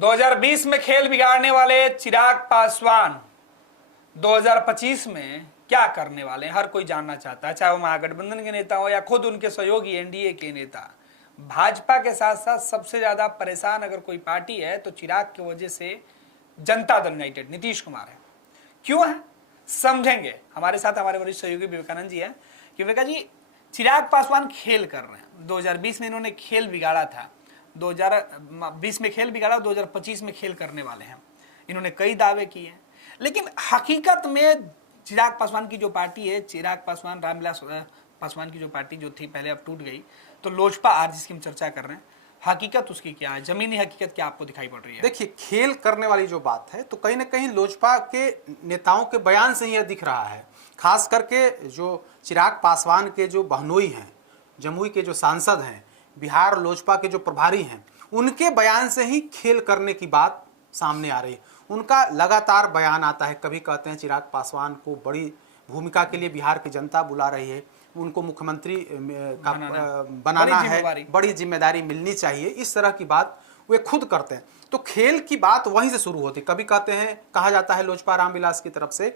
2020 में खेल बिगाड़ने वाले चिराग पासवान 2025 में क्या करने वाले हैं, हर कोई जानना चाहता है, चाहे वो महागठबंधन के नेता हो या खुद उनके सहयोगी एनडीए के नेता। भाजपा के साथ साथ सबसे ज्यादा परेशान अगर कोई पार्टी है तो चिराग की वजह से जनता दल यूनाइटेड नीतीश कुमार है। क्यों है समझेंगे। हमारे साथ हमारे वरिष्ठ सहयोगी विवेकानंद जी है कि विवेका जी, चिराग पासवान खेल कर रहे हैं। 2020 में इन्होंने खेल बिगाड़ा था, 2020 में खेल बिगाड़ा, 2025 में खेल करने वाले हैं। इन्होंने कई दावे किए हैं, लेकिन हकीकत में चिराग पासवान की जो पार्टी है, चिराग पासवान रामविलास पासवान की जो पार्टी जो थी पहले अब टूट गई, तो लोजपा आज जिसकी हम चर्चा कर रहे हैं, हकीकत उसकी क्या है, जमीनी हकीकत क्या आपको दिखाई पड़ रही है? देखिए, खेल करने वाली जो बात है तो कहीं ना कहीं लोजपा के नेताओं के बयान से यह दिख रहा है। खास करके जो चिराग पासवान के जो बहनोई हैं, जमुई के जो सांसद हैं, बिहार लोजपा के जो प्रभारी हैं, उनके बयान से ही खेल करने की बात सामने आ रही है। उनका लगातार बयान आता है, कभी कहते हैं चिराग पासवान को बड़ी भूमिका के लिए बिहार की जनता बुला रही है, उनको मुख्यमंत्री का बनाना है, बड़ी जिम्मेदारी मिलनी चाहिए, इस तरह की बात वे खुद करते हैं। तो खेल की बात वहीं से शुरू होती है। कभी कहते हैं, कहा जाता है लोजपा रामविलास की तरफ से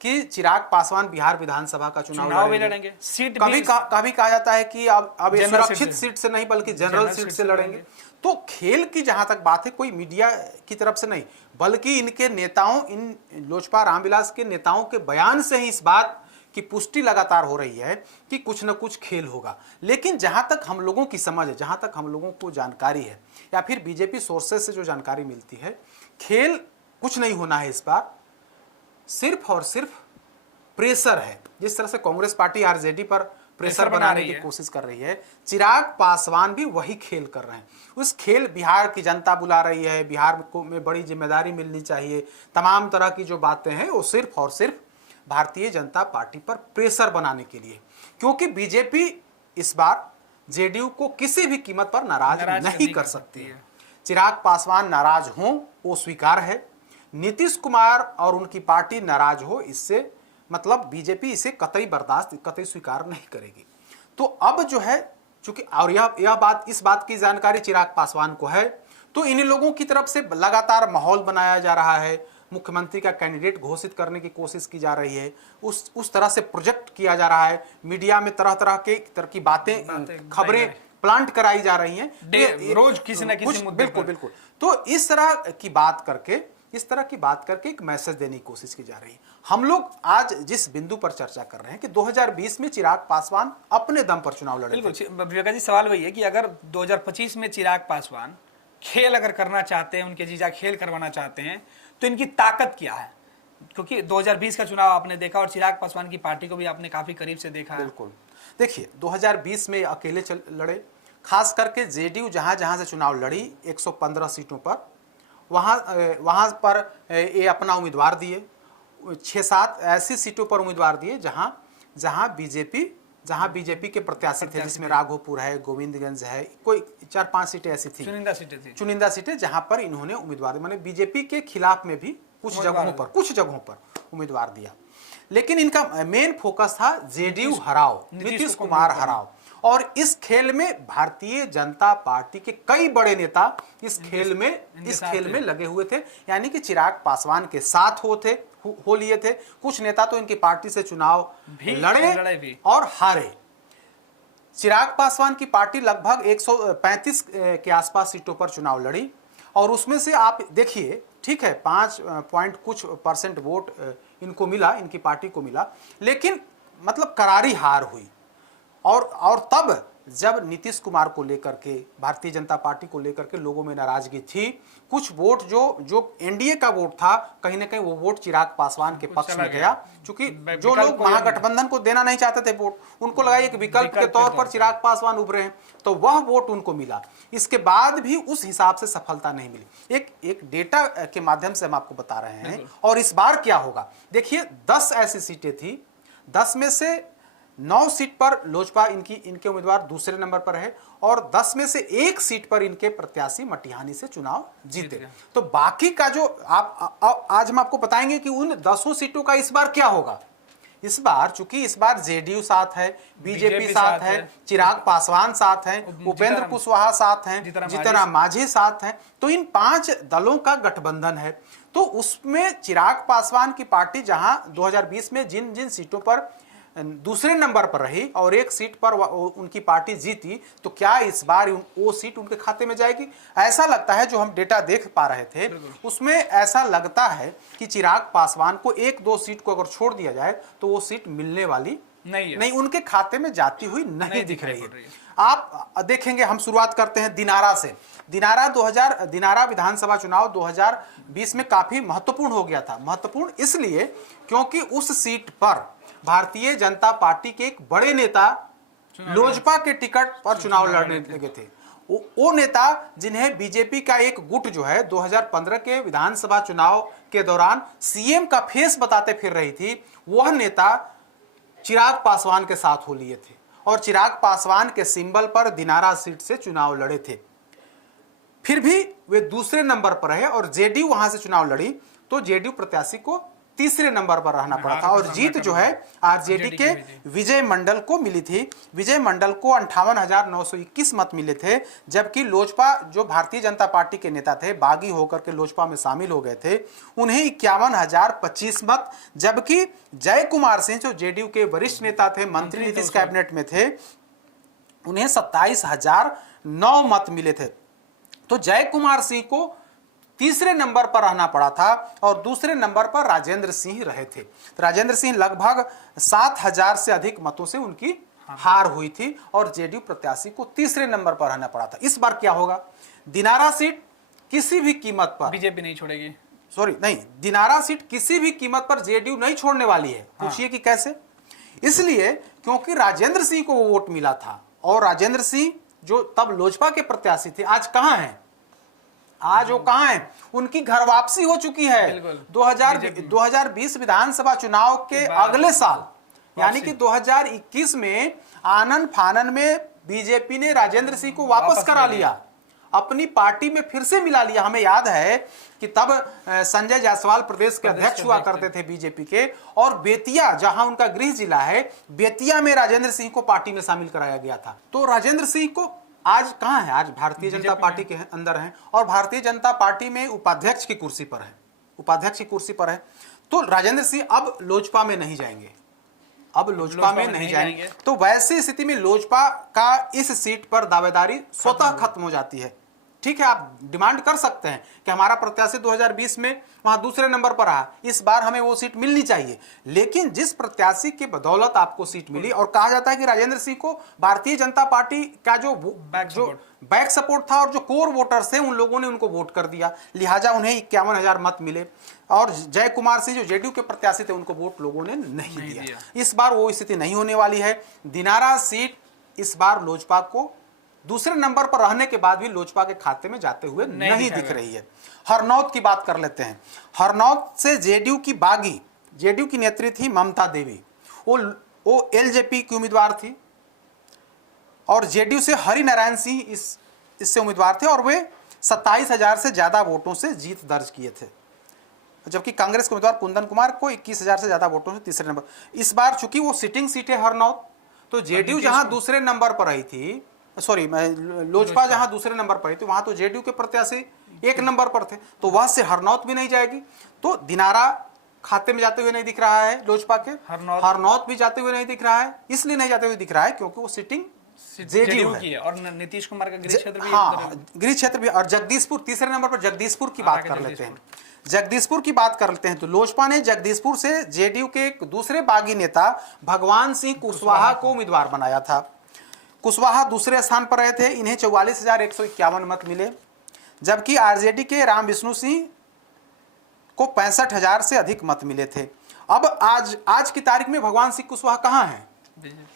कि चिराग पासवान बिहार विधानसभा का चुनाव लड़ेंगे। कभी कहा जाता है कि अब ये सुरक्षित सीट से नहीं बल्कि जनरल सीट से लड़ेंगे। तो खेल की जहां तक बात है, कोई मीडिया की तरफ से नहीं बल्कि इनके नेताओं, इन लोजपा रामविलास के नेताओं के बयान से ही इस बात की पुष्टि लगातार हो रही है कि कुछ न कुछ खेल होगा। लेकिन जहां तक हम लोगों की समझ है, जहां तक हम लोगों को जानकारी है या फिर बीजेपी सोर्सेस से जो जानकारी मिलती है, खेल कुछ नहीं होना है इस बार। सिर्फ और सिर्फ प्रेशर है। जिस तरह से कांग्रेस पार्टी आरजेडी पर प्रेशर बनाने की कोशिश कर रही है, चिराग पासवान भी वही खेल कर रहे हैं। उस खेल बिहार की जनता बुला रही है, बिहार को में बड़ी जिम्मेदारी मिलनी चाहिए, तमाम तरह की जो बातें हैं वो सिर्फ और सिर्फ भारतीय जनता पार्टी पर प्रेशर बनाने के लिए। क्योंकि बीजेपी इस बार जेडीयू को किसी भी कीमत पर नाराज नहीं कर सकती है। चिराग पासवान नाराज हो वो स्वीकार है, नीतीश कुमार और उनकी पार्टी नाराज हो, इससे मतलब बीजेपी इसे कतई बर्दाश्त, कतई स्वीकार नहीं करेगी। तो अब जो है, चूंकि और इस बात की जानकारी चिराग पासवान को है, तो इन लोगों की तरफ से लगातार माहौल बनाया जा रहा है, मुख्यमंत्री का कैंडिडेट घोषित करने की कोशिश की जा रही है, उस तरह से प्रोजेक्ट किया जा रहा है, मीडिया में तरह तरह की बातें खबरें प्लांट कराई जा रही हैं रोज किसी न किसी मुद्दे पर। बिल्कुल। तो इस तरह की बात करके एक मैसेज देने की कोशिश की जा रही है। हम लोग आज जिस बिंदु पर चर्चा कर रहे हैं कि 2020 में चिराग पासवान अपने दम पर चुनाव लड़े। बिल्कुल विवेका जी, सवाल वही है कि अगर 2025 में चिराग पासवान खेल अगर करना चाहते हैं, उनके जीजा खेल करवाना चाहते हैं, तो इनकी ताकत क्या है? क्योंकि 2020 का चुनाव आपने देखा और चिराग पासवान की पार्टी को भी आपने काफी करीब से देखा है। बिल्कुल। देखिए, 2020 में अकेले लड़े, खास करके जेडीयू जहां जहां से चुनाव लड़ी 115 सीटों पर, वहां पर ये अपना उम्मीदवार दिए। 6-7 ऐसी सीटों पर उम्मीदवार दिए जहां बीजेपी के प्रत्याशी थे, जिसमें राघोपुर है, गोविंदगंज है, कोई 4-5 सीटें ऐसी थी, चुनिंदा सीटें जहां पर इन्होंने उम्मीदवार, माने बीजेपी के खिलाफ में भी कुछ जगहों पर उम्मीदवार दिया। लेकिन इनका मेन फोकस था जेडीयू हराओ, नीतीश कुमार हराओ। और इस खेल में भारतीय जनता पार्टी के कई बड़े नेता इस खेल में लगे हुए थे, यानी कि चिराग पासवान के साथ हो लिए थे। कुछ नेता तो इनकी पार्टी से चुनाव लड़े भी और हारे। चिराग पासवान की पार्टी लगभग 135 के आसपास सीटों पर चुनाव लड़ी और उसमें से आप देखिए, ठीक है, 5 पॉइंट कुछ % वोट इनको मिला, इनकी पार्टी को मिला, लेकिन मतलब करारी हार हुई। और तब जब नीतीश कुमार को लेकर के, भारतीय जनता पार्टी को लेकर के लोगों में नाराजगी थी, कुछ वोट जो एनडीए का वोट था, कहीं ना कहीं वो वोट चिराग पासवान के पक्ष में गया। क्योंकि जो लोग महागठबंधन को देना नहीं चाहते थे वोट, उनको लगा एक विकल्प के तौर पर चिराग पासवान उभरे हैं, तो वह वोट उनको मिला। इसके बाद भी उस हिसाब से सफलता नहीं मिली। एक डेटा के माध्यम से हम आपको बता रहे हैं। और इस बार क्या होगा, देखिए, 10 ऐसी सीटें थी, 10 में से 9 सीट पर लोजपा इनके उम्मीदवार दूसरे नंबर पर है और 10 में से 1 सीट पर इनके प्रत्याशी मटिहानी से चुनाव जीते। तो बाकी का जो आज हम आपको बताएंगे कि उन 10 सीटों का इस बार क्या होगा। इस बार चूंकि इस बार जेडीयू साथ है, बीजेपी बीजेपी साथ साथ है, है, चिराग पासवान साथ हैं, उपेंद्र कुशवाहा साथ हैं, जीतन मांझी साथ हैं, तो इन 5 दलों का गठबंधन है। तो उसमें चिराग पासवान की पार्टी जहां 2020 में जिन जिन सीटों पर दूसरे नंबर पर रही और एक सीट पर उनकी पार्टी जीती, तो क्या इस बार वो सीट उनके खाते में जाएगी? ऐसा लगता है, जो हम डेटा देख पा रहे थे उसमें ऐसा लगता है कि चिराग पासवान को 1-2 सीट को अगर छोड़ दिया जाए तो वो सीट मिलने वाली नहीं, उनके खाते में जाती हुई नहीं दिख रही है। आप देखेंगे, हम शुरुआत करते हैं दिनारा से। दिनारा विधानसभा चुनाव 2020 में काफी महत्वपूर्ण हो गया था। महत्वपूर्ण इसलिए क्योंकि उस सीट पर भारतीय जनता पार्टी के एक बड़े नेता लोजपा के टिकट पर चुनाव लड़ने लगे थे। वो नेता जिन्हें बीजेपी का एक गुट जो है 2015 के विधानसभा चुनाव के दौरान सीएम का फेस बताते फिर रही थी, वह नेता चिराग पासवान के साथ हो लिए थे और चिराग पासवान के सिंबल पर दिनारा सीट से चुनाव लड़े थे। फिर भी वे दूसरे नंबर पर रहे और जेडीयू वहां से चुनाव लड़ी तो जेडीयू प्रत्याशी को तीसरे नंबर पर रहना पड़ा था और जीत जो है आरजेडी के विजय मंडल को मिली थी। विजय मंडल को 58,921 मत मिले थे, जबकि लोजपा जो भारतीय जनता पार्टी के नेता थे, बागी होकर के लोजपा में शामिल हो गए थे, उन्हें 51,025 मत, जबकि जय कुमार सिंह जो जेडीयू के वरिष्ठ नेता थे, मंत्री नीतीश कैबिनेट में थे, उन्हें 27,009 मत मिले थे। तो जय कुमार सिंह को तीसरे नंबर पर रहना पड़ा था और दूसरे नंबर पर राजेंद्र सिंह रहे थे। राजेंद्र सिंह लगभग 7,000 से अधिक मतों से उनकी हार हुई थी और जेडीयू प्रत्याशी को तीसरे नंबर पर रहना पड़ा था। इस बार क्या होगा? दिनारा सीट किसी भी कीमत पर बीजेपी नहीं छोड़ेगी, दिनारा सीट किसी भी कीमत पर जेडीयू नहीं छोड़ने वाली है। पूछिए कि कैसे? इसलिए क्योंकि राजेंद्र सिंह को वो वोट मिला था और राजेंद्र सिंह जो तब लोजपा के प्रत्याशी थे, आज कहां हैं? आज वो कहां है? उनकी घर वापसी हो चुकी है। 2020 विधानसभा चुनाव के अगले साल यानी कि 2021 में आनन फानन में बीजेपी ने राजेंद्र सिंह को वापस करा लिया, अपनी पार्टी में फिर से मिला लिया। हमें याद है कि तब संजय जायसवाल प्रदेश के अध्यक्ष हुआ करते थे बीजेपी के, और बेतिया जहां उनका गृह जिला है, बेतिया में राजेंद्र सिंह को पार्टी में शामिल कराया गया था। तो राजेंद्र सिंह को आज कहां है? आज भारतीय जनता पार्टी के अंदर हैं और भारतीय जनता पार्टी में उपाध्यक्ष की कुर्सी पर है। तो राजेंद्र सिंह अब लोजपा में नहीं जाएंगे, तो वैसी स्थिति में लोजपा का इस सीट पर दावेदारी स्वतः खत्म हो जाती है। ठीक है, आप डिमांड कर सकते हैं कि हमारा प्रत्याशी 2020 में वहां दूसरे नंबर पर रहा, इस बार हमें वो सीट मिलनी चाहिए, लेकिन जिस प्रत्याशी के बदौलत आपको सीट मिली, और कहा जाता है कि राजेंद्र सिंह को भारतीय जनता पार्टी का जो बैक सपोर्ट था और जो कोर वोटर्स थे उन लोगों ने उनको वोट कर दिया, लिहाजा उन्हें 51,000 मत मिले। और जय कुमार सिंह जो जेडीयू के प्रत्याशी थे उनको वोट लोगों ने नहीं दिया। इस बार वो स्थिति नहीं होने वाली है। दिनारा सीट इस बार लोजपा को दूसरे नंबर पर रहने के बाद भी लोजपा के खाते में जाते हुए नहीं दिख रही है। हरनौत की बात कर लेते हैं। हरनौत से जेडीयू की बागी, जेडीयू की नेत्री थी ममता देवी, वो एलजेपी की उम्मीदवार थी और जेडीयू से हरिनारायण सिंह इससे उम्मीदवार थे और वे 27,000 से ज्यादा वोटों से जीत दर्ज किए थे, जबकि कांग्रेस के उम्मीदवार कुंदन कुमार को 21,000 से ज्यादा वोटों से तीसरे नंबर। इस बार चूंकि वो सिटिंग सीट है हरनौत, तो जेडीयू जहां दूसरे नंबर पर रही थी, लोजपा जहां दूसरे नंबर पर रही थी, वहां तो जेडीयू के प्रत्याशी एक नंबर पर थे, तो वहां से हरनौत भी नहीं जाएगी। तो दिनारा खाते में जाते हुए नहीं दिख रहा है लोजपा के, हरनौत भी जाते हुए नहीं दिख रहा है। इसलिए नहीं जाते हुए दिख रहा है क्योंकि वो सिटिंग जेडीयू की है और नीतीश कुमार का गृह क्षेत्र भी, गृह क्षेत्र भी। और जगदीशपुर तीसरे नंबर पर, जगदीशपुर की बात कर लेते हैं। जगदीशपुर की बात करते हैं तो लोजपा ने जगदीशपुर से जेडीयू के एक दूसरे बागी नेता भगवान सिंह कुशवाहा को उम्मीदवार बनाया था। कुशवाहा दूसरे स्थान पर रहे थे, इन्हें 44,151 मत मिले, जबकि आरजेडी के राम विष्णु सिंह को 65,000 से अधिक मत मिले थे। अब आज की तारीख में भगवान सिंह कुशवाहा कहां हैं?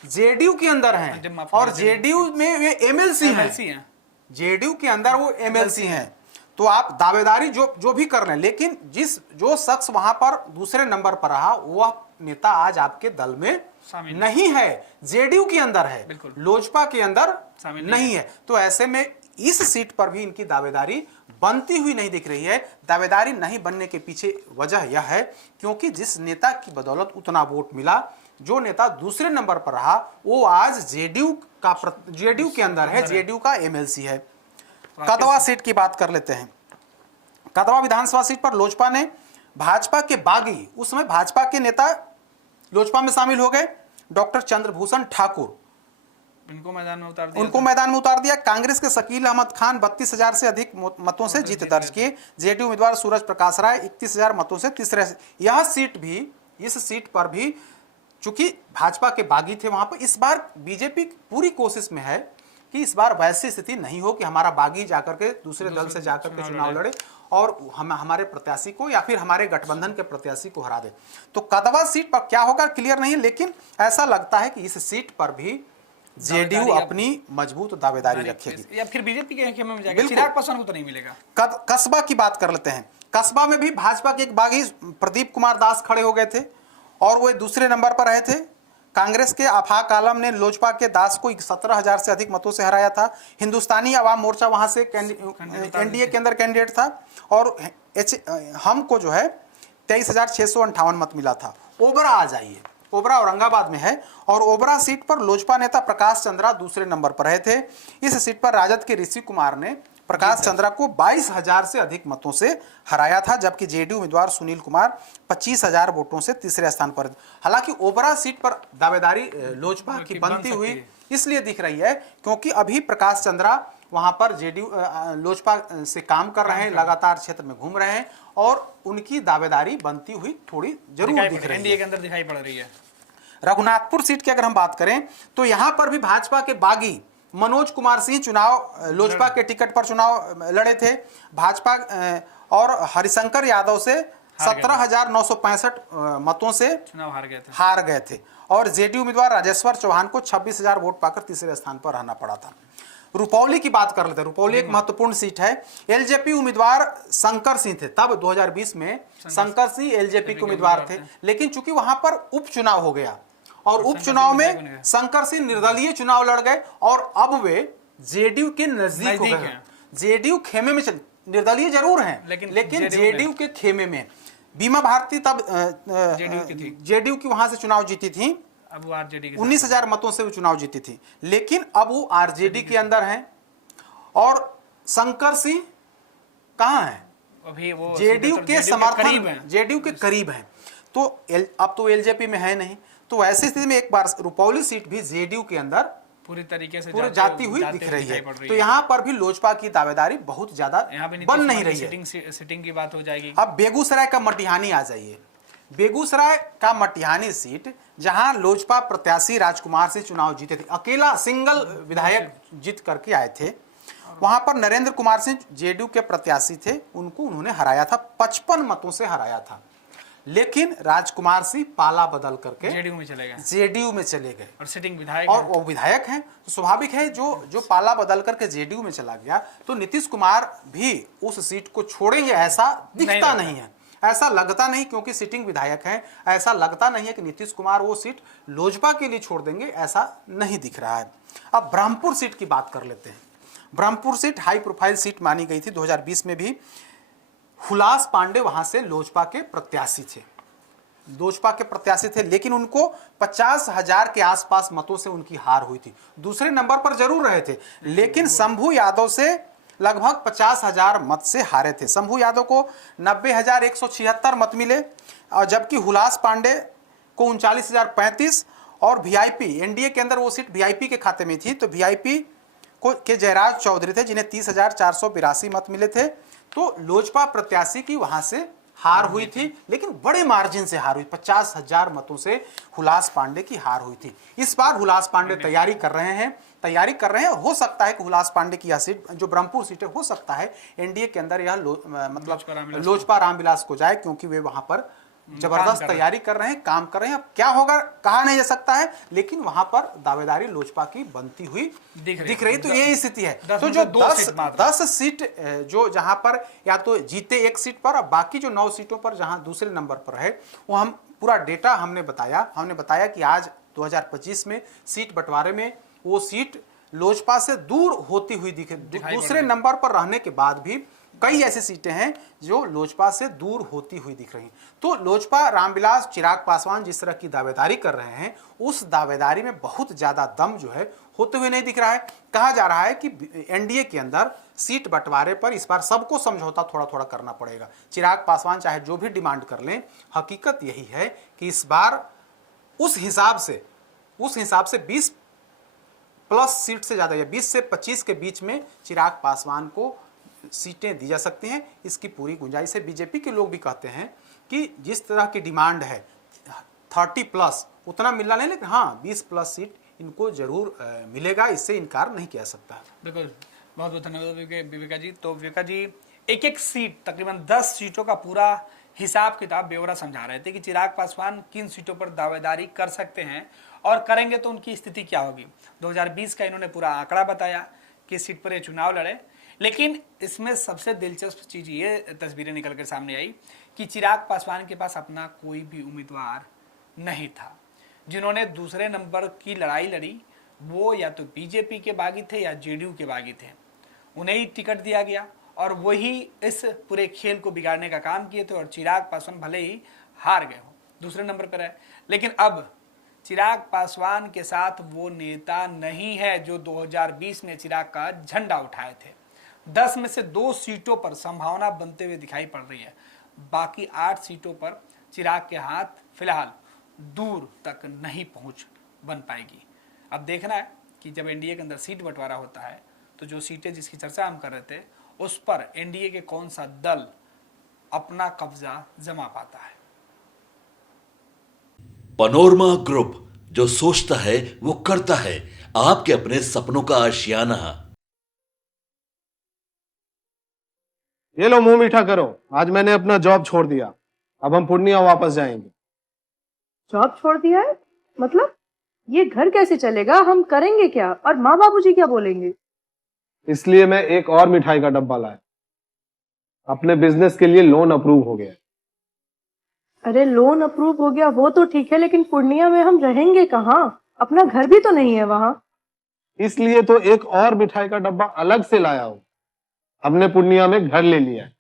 जेडीयू के अंदर हैं और जेडीयू में वे एमएलसी हैं। जेडीयू के अंदर वो एमएलसी हैं। तो आप दावेदारी जो भी कर रहे हैं, लेकिन जो शख्स वहां पर दूसरे नंबर पर रहा वह नेता आज आपके दल में नहीं है, जेडीयू के अंदर है, लोजपा के अंदर नहीं है। तो ऐसे में इस सीट पर भी इनकी दावेदारी बनती हुई नहीं दिख रही है। दावेदारी नहीं बनने के पीछे वजह यह है क्योंकि जिस नेता की बदौलत उतना वोट मिला, जो नेता दूसरे नंबर पर रहा वो आज जेडीयू के अंदर है, जेडीयू का एमएलसी है। कदवा सीट की बात कर लेते हैं। कदवा विधानसभा सीट पर लोजपा ने भाजपा के बागी, उस समय भाजपा के नेता लोजपा में शामिल हो गए, डॉक्टर चंद्रभूषण ठाकुर, उनको मैदान में उतार दिया। कांग्रेस के शकील अहमद खान 32,000 से अधिक मतों से जीत दर्ज किए। जेडीयू उम्मीदवार सूरज प्रकाश राय 31,000 मतों से तीसरे। इस सीट पर भी चूंकि भाजपा के बागी थे वहां पर, इस बार बीजेपी पूरी कोशिश में है कि इस बार वैसी स्थिति नहीं हो कि हमारा बागी जाकर के दूसरे दल से जाकर के चुनाव लड़े और हमारे प्रत्याशी को या फिर हमारे गठबंधन के प्रत्याशी को हरा दे। तो कदवा सीट पर क्या होगा क्लियर नहीं, लेकिन ऐसा लगता है कि इस सीट पर भी जेडीयू अपनी मजबूत दावेदारी रखेगी या फिर बीजेपी के खेमे में जाएगा। चिराग पासवान को तो नहीं मिलेगा। कस्बा की बात कर लेते हैं। कस्बा में भी भाजपा के एक बागी प्रदीप कुमार दास खड़े हो गए थे और वो दूसरे नंबर पर रहे थे। कांग्रेस के आफाक आलम ने लोजपा के दास को 17,000 से अधिक मतों से हराया था। हिंदुस्तानी अवाम मोर्चा वहां से एनडीए के अंदर कैंडिडेट था और हम को जो है 23,658 मत मिला था। ओबरा आ जाइए, ओबरा औरंगाबाद में है और ओबरा सीट पर लोजपा नेता प्रकाश चंद्रा दूसरे नंबर पर रहे थे। इस सीट पर राजद के ऋषि कुमार ने प्रकाश चंद्रा को 22,000 से अधिक मतों से हराया था, जबकि जेडीयू उम्मीदवार सुनील कुमार 25,000 वोटों से तीसरे स्थान पर। हालांकि ओबरा सीट पर दावेदारी लोजपा की बनती हुई इसलिए दिख रही है क्योंकि अभी प्रकाश चंद्रा वहां पर जेडीयू लोजपा से काम कर रहे हैं, लगातार क्षेत्र में घूम रहे हैं और उनकी दावेदारी बनती हुई थोड़ी जरूर दिख रही है, एनडीए के अंदर दिखाई पड़ रही है। रघुनाथपुर सीट की अगर हम बात करें तो यहां पर भी भाजपा के बागी मनोज कुमार सिंह लोजपा के टिकट पर चुनाव लड़े थे। भाजपा और हरिशंकर यादव से 17,965 मतों से चुनाव हार गए थे और जेडीयू उम्मीदवार राजेश्वर चौहान को 26,000 वोट पाकर तीसरे स्थान पर रहना पड़ा था। रुपौली की बात कर लेते हैं। रुपौली एक महत्वपूर्ण सीट है। एलजेपी उम्मीदवार शंकर सिंह थे, तब 2020 में शंकर सिंह एलजेपी के उम्मीदवार थे, लेकिन चूंकि वहां पर उपचुनाव हो गया और उपचुनाव में शंकर सिंह निर्दलीय चुनाव लड़ गए और अब वे जेडीयू के नजदीक हो गए। जेडीयू खेमे में निर्दलीय जरूर हैं लेकिन जेडीयू के खेमे में। बीमा भारती तब जेडीयू की वहां से चुनाव जीती थी, अब वो आरजेडी 19,000 मतों से वो चुनाव जीती थी, लेकिन अब वो आरजेडी के अंदर हैं और शंकर सिंह कहां है, अभी वो जेडीयू के समर्थन, जेडीयू के करीब हैं। तो अब तो एलजेपी में है नहीं, तो ऐसी स्थिति में एक बार रुपौली सीट भी जेडीयू के अंदर पूरी तरीके से जाती हुई दिख रही है। तो यहाँ पर भी लोजपा की दावेदारी बहुत ज्यादा बन नहीं रही है। सिटिंग की बात हो जाएगी। अब बेगूसराय का मटिहानी आ जाइए। बेगूसराय का मटिहानी सीट जहां लोजपा प्रत्याशी राजकुमार सिंह चुनाव जीते थे, अकेला सिंगल विधायक जीत करके आए थे, वहां पर नरेंद्र कुमार सिंह जेडीयू के प्रत्याशी थे, उनको उन्होंने हराया था, 55 मतों से हराया था। लेकिन राजकुमार सिंह पाला बदल करके जेडीयू में चले गए और सिटिंग विधायक और वो विधायक हैं, तो स्वाभाविक है जो पाला बदल करके जेडीयू में चला गया तो नीतीश कुमार भी उस सीट को छोड़ेंगे ऐसा दिखता नहीं है, ऐसा लगता नहीं, क्योंकि सिटिंग विधायक हैं। ऐसा लगता नहीं है कि नीतीश कुमार वो सीट लोजपा के लिए छोड़ देंगे, ऐसा नहीं दिख रहा है। अब ब्रह्मपुर सीट की बात कर लेते हैं। Brahmapur seat high profile seat मानी गई थी। 2020 में भी हुलास पांडे वहां से लोजपा के प्रत्याशी थे, लेकिन उनको 50,000 के आसपास मतों से उनकी हार हुई थी। दूसरे नंबर पर जरूर रहे थे, लेकिन शंभू यादव से लगभग 50,000 मत से हारे थे। शंभू यादव को 90,176 मत मिले और जबकि हुलास पांडे को 39,035 और वीआईपी एनडीए के अंदर वो सीट वीआईपी के खाते में थी, तो वीआईपी के जयराज चौधरी थे जिन्हें 30,482 मत मिले थे। तो लोजपा प्रत्याशी की वहां से हार हुई थी, लेकिन बड़े मार्जिन से हार हुई, 50,000 मतों से हुलास पांडे की हार हुई थी। इस बार हुलास पांडे तैयारी कर रहे हैं। हो सकता है कि हुलास पांडे की यह सीट जो ब्रह्मपुर सीट है, हो सकता है एनडीए के अंदर यह मतलब लोजपा रामविलास को जाए, क्योंकि वे वहां पर जबरदस्त तैयारी कर रहे हैं, काम कर रहे हैं। अब क्या होगा कहा नहीं जा सकता है, लेकिन वहां पर दावेदारी लोजपा की बनती हुई दिख रही। तो यही स्थिति है। तो जो 10 सीट जो जहां पर या तो जीते एक सीट पर, और बाकी जो 9 सीटों पर जहां दूसरे नंबर पर है, वो हम पूरा डेटा हमने बताया कि आज 2025 में सीट बंटवारे में वो सीट लोजपा से दूर होती हुई दूसरे नंबर पर रहने के बाद भी कई ऐसी सीटें हैं जो लोजपा से दूर होती हुई दिख रही हैं। तो लोजपा रामविलास चिराग पासवान जिस तरह की दावेदारी कर रहे हैं, उस दावेदारी में बहुत ज्यादा दम जो है होते हुए नहीं दिख रहा है। कहा जा रहा है कि एनडीए के अंदर सीट बंटवारे पर इस बार सबको समझौता थोड़ा थोड़ा करना पड़ेगा। चिराग पासवान चाहे जो भी डिमांड कर लें, हकीकत यही है कि इस बार उस हिसाब से 20 प्लस सीट से ज्यादा या 20 से 25 के बीच में चिराग पासवान को सीटें दी जा सकती हैं। इसकी पूरी गुंजाइश है। बीजेपी के लोग भी कहते हैं कि जिस तरह की डिमांड है 30 प्लस उतना मिलना नहीं, लेकिन हाँ 20 प्लस सीट इनको जरूर मिलेगा, इससे इनकार नहीं किया सकता। बिल्कुल, बहुत बहुत धन्यवाद विवेका जी। तो विवेका जी एक एक सीट, तकरीबन 10 सीटों का पूरा हिसाब किताब ब्यौरा समझा रहे थे कि चिराग पासवान किन सीटों पर दावेदारी कर सकते हैं और करेंगे तो उनकी स्थिति क्या होगी। 2020 का इन्होंने पूरा आंकड़ा बताया कि सीट पर ये चुनाव लड़े। लेकिन इसमें सबसे दिलचस्प चीज ये तस्वीरें निकल कर सामने आई कि चिराग पासवान के पास अपना कोई भी उम्मीदवार नहीं था। जिन्होंने दूसरे नंबर की लड़ाई लड़ी वो या तो बीजेपी के बागी थे या जेडीयू के बागी थे। उन्हें ही टिकट दिया गया और वही इस पूरे खेल को बिगाड़ने का काम किए थे और चिराग पासवान भले ही हार गए हो, दूसरे नंबर पर है। लेकिन अब चिराग पासवान के साथ वो नेता नहीं है जो 2020 में चिराग का झंडा उठाए थे। 10 में से 2 सीटों पर संभावना बनते हुए दिखाई पड़ रही है। बाकी 8 सीटों पर चिराग के हाथ फिलहाल दूर तक नहीं पहुंच बन पाएगी। अब देखना है कि जब एनडीए के अंदर सीट बंटवारा होता है तो जो सीटें जिसकी चर्चा हम कर रहे थे उस पर एनडीए के कौन सा दल अपना कब्जा जमा पाता है। पैनोरमा ग्रुप, जो सोचता है वो करता है। आपके अपने सपनों का आशियाना। ये लो मुंह मीठा करो, आज मैंने अपना जॉब छोड़ दिया। अब हम पूर्णिया वापस जाएंगे। जॉब छोड़ दिया है? मतलब ये घर कैसे चलेगा? हम करेंगे क्या? और माँ बाबूजी क्या बोलेंगे? इसलिए मैं एक और मिठाई का डब्बा लाया। अपने बिजनेस के लिए लोन अप्रूव हो गया। अरे लोन अप्रूव हो गया वो तो ठीक है, लेकिन पूर्णिया में हम रहेंगे कहाँ? अपना घर भी तो नहीं है वहां। इसलिए तो एक और मिठाई का डब्बा अलग से लाया हूं। हमने पूर्णिया में घर ले लिया है,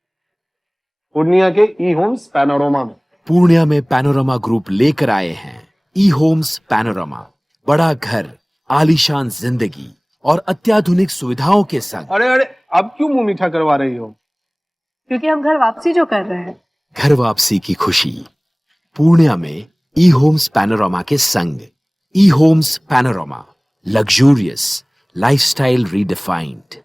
पूर्णिया के ई होम्स पैनोरमा में। पूर्णिया में पैनोरमा ग्रुप लेकर आए हैं ई होम्स पैनोरमा। बड़ा घर, आलीशान जिंदगी और अत्याधुनिक सुविधाओं के संग। अरे अब क्यों मुंह मीठा करवा रही हो? क्योंकि हम घर वापसी जो कर रहे हैं। घर वापसी की खुशी पूर्णिया में ई होम्स पैनोरमा के संग। E homes panorama, luxurious lifestyle redefined.